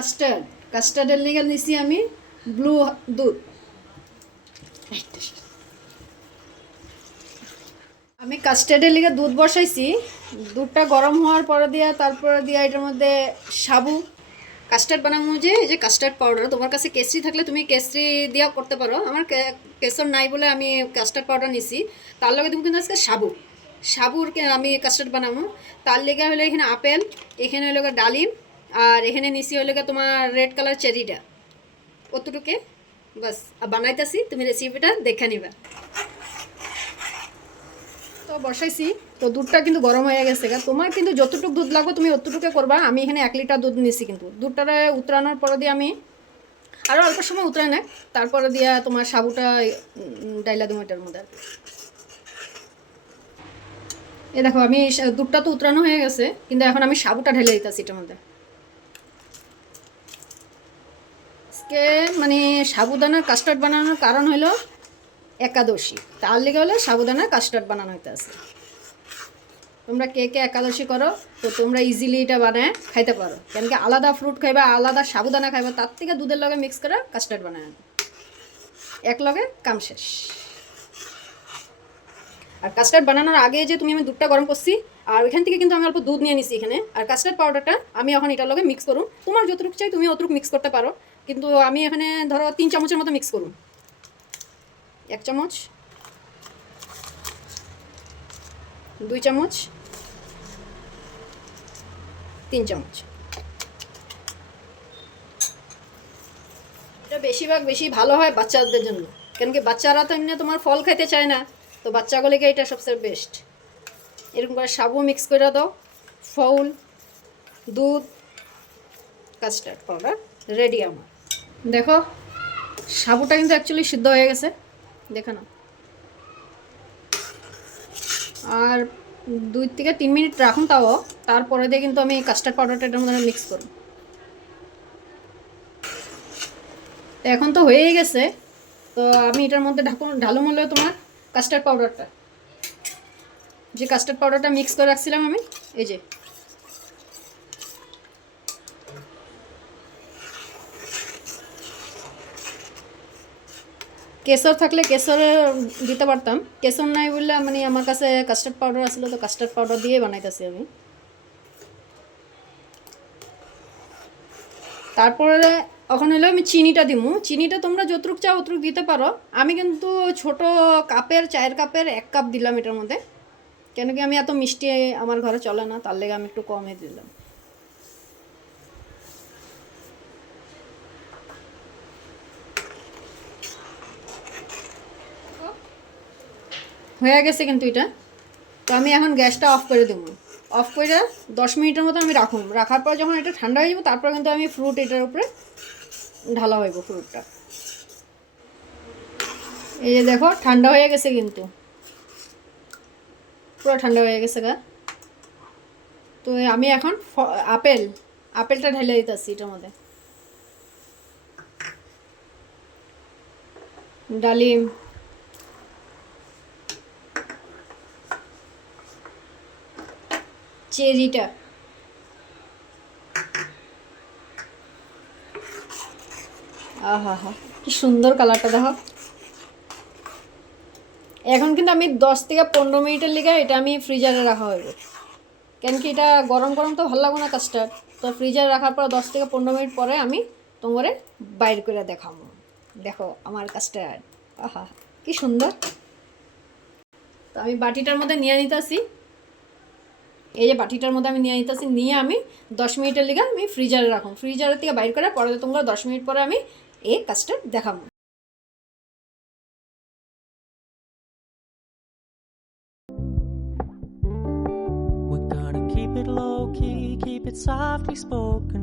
Custard কাস্টার্ডের লিগে নিছি আমি ব্লু দুধ। আমি কাস্টার্ডের লিগে দুধ বসাইছি। দুধটা গরম হওয়ার পরে দিয়া তারপরে দিয়া এটার মধ্যে সাবু কাস্টার্ড বানানো, যে এই যে কাস্টার্ড পাউডার, তোমার কাছে কেসরি থাকলে তুমি কেসরি দিয়া করতে পারো। আমার কেসর নাই বলে আমি কাস্টার্ড পাউডার নিছি। তার লগে তুমি কিন্তু আজকে সাবুর আমি কাস্টার্ড বানাবো। তার লেগে হলো এখানে আপেল, এখানে হলো ডালিম, আর এখানে নিচি হলো তোমার রেড কালার চেরিটা। কতটুকে বাস বানাইতেছি, তুমি রেসিপিটা দেখে নিবা। তো বসাইছি, তো দুধটা কিন্তু গরম হয়ে গেছে। তোমার কিন্তু যতটুকু দুধ লাগবে তুমি অতটুকু করবা। আমি এখানে 1 লিটার দুধ নিছি, কিন্তু দুধটা উতরানোর পরে দিয়ে আমি আরও অল্প সময় উতরাই না, তারপরে দিয়া তোমার সাবুটা ডাইলা দিব এটার মধ্যে। এ দেখো আমি দুধটা তো উতরানো হয়ে গেছে, কিন্তু এখন আমি সাবুটা ঢেলে দিতেছি এটার মধ্যে। আজকে মানে সাবুদানার কাস্টার্ড বানানোর কারণ হলো একাদশী, তার লেগে হলে সাবুদানার কাস্টার্ড বানানো হইতেছে। তোমরা কে কে একাদশী করো, তো তোমরা ইজিলি এটা বানায় খাইতে পারো। কেন কি আলাদা ফ্রুট খাইবা, আলাদা সাবুদানা খাইবা, তার থেকে দুধের লগে মিক্স করে কাস্টার্ড বানায় এক লগে কাম শেষ। আর কাস্টার্ড বানানোর আগে যে আমি দুধটা গরম করছি, আর ওইখান থেকে কিন্তু আমি অল্প দুধ নিয়ে নিছি এখানে। আর কাস্টার্ড পাউডারটা আমি এখন এটার লগে মিক্স করুন। তোমার যতটুকু চাই তুমি অতটুকু মিক্স করতে পারো, কিন্তু আমি এখানে ধরো 3 চামচের মতো মিক্স করুন। 1 চামচ, 2 চামচ, 3 চামচ। এটা বেশি ভালো হয় বাচ্চাদের জন্য, কেন কি বাচ্চারা তো এমনি তোমার ফল খাইতে চায় না, তো বাচ্চাগুলিকে এটা সবচেয়ে বেস্ট। এরকম করে সাবু মিক্স করে দাও, ফল, দুধ, কাস্টার্ড পাউডার রেডি আমার। দেখো সাবুটা কিন্তু অ্যাকচুয়ালি সিদ্ধ হয়ে গেছে, দেখো না। আর 2 থেকে 3 মিনিট রাখুন, তাও তারপরে দিয়ে কিন্তু আমি কাস্টার্ড পাউডারটা এটার মধ্যে মিক্স করব। এখন তো হয়েই গেছে, তো আমি এটার মধ্যে ঢালু মূল্য তোমার কাস্টার্ড পাউডারটা, যে কাস্টার্ড পাউডারটা মিক্স করে রাখছিলাম আমি, এই যে কেশর থাকলে কেশর দিতে পারতাম, কেশর নাই বললে মানে আমার কাছে কাস্টার্ড পাউডার আসলে, তো কাস্টার্ড পাউডার দিয়ে বানাইতেছি আমি। তারপরে ওখানে হলো আমি চিনিটা দিব। চিনিটা তোমরা যতটুক চাও অতটুক দিতে পারো। আমি কিন্তু ছোট কাপের, চায়ের কাপের 1 কাপ দিলাম এটার মধ্যে, কেন কি আমি এত মিষ্টি আমার ঘরে চলে না, তার লেগে আমি একটু কমে দিলাম। হয়ে গেছে কিন্তু এটা। তো আমি এখন গ্যাসটা অফ করে দেবো। অফ করে 10 মিনিটের মতো আমি রাখার পর যখন এটা ঠান্ডা হয়ে যাবো, তারপর কিন্তু আমি ফ্রুট এটার উপরে ঢালা হইব ফ্রুটটা। এই যে দেখো ঠান্ডা হয়ে গেছে, কিন্তু পুরো ঠান্ডা হয়ে গেছে গা। তো আমি এখন আপেলটা ঢেলে দিতেছি এটার মধ্যে। ডালিম, চেরিটা, আহা হা কি সুন্দর কালারটা দেখো। এখন কিন্তু আমি 10 থেকে 15 মিনিটের লিগে এটা আমি ফ্রিজারে রাখা হইব, কেন কি এটা গরম গরম তো ভালো লাগবে না কাস্টার্ড। তো ফ্রিজারে রাখার পর 10 থেকে 15 মিনিট পরে আমি তোমারে বাইর করে দেখাবো। দেখো আমার কাস্টার্ড, আহা কি সুন্দর। তো আমি বাটিটার মধ্যে নিয়ে নিতেছি, এই যে বাটিটার মধ্যে আমি নিয়ে নিতেছি, নিয়ে আমি 10 মিনিটের লিগে আমি ফ্রিজারে রাখুন। ফ্রিজারের থেকে বাইর করে পরে তোমরা 10 মিনিট পরে আমি এই কাস্টার্ড দেখাবো। We're gonna keep it low key, keep it softly spoken.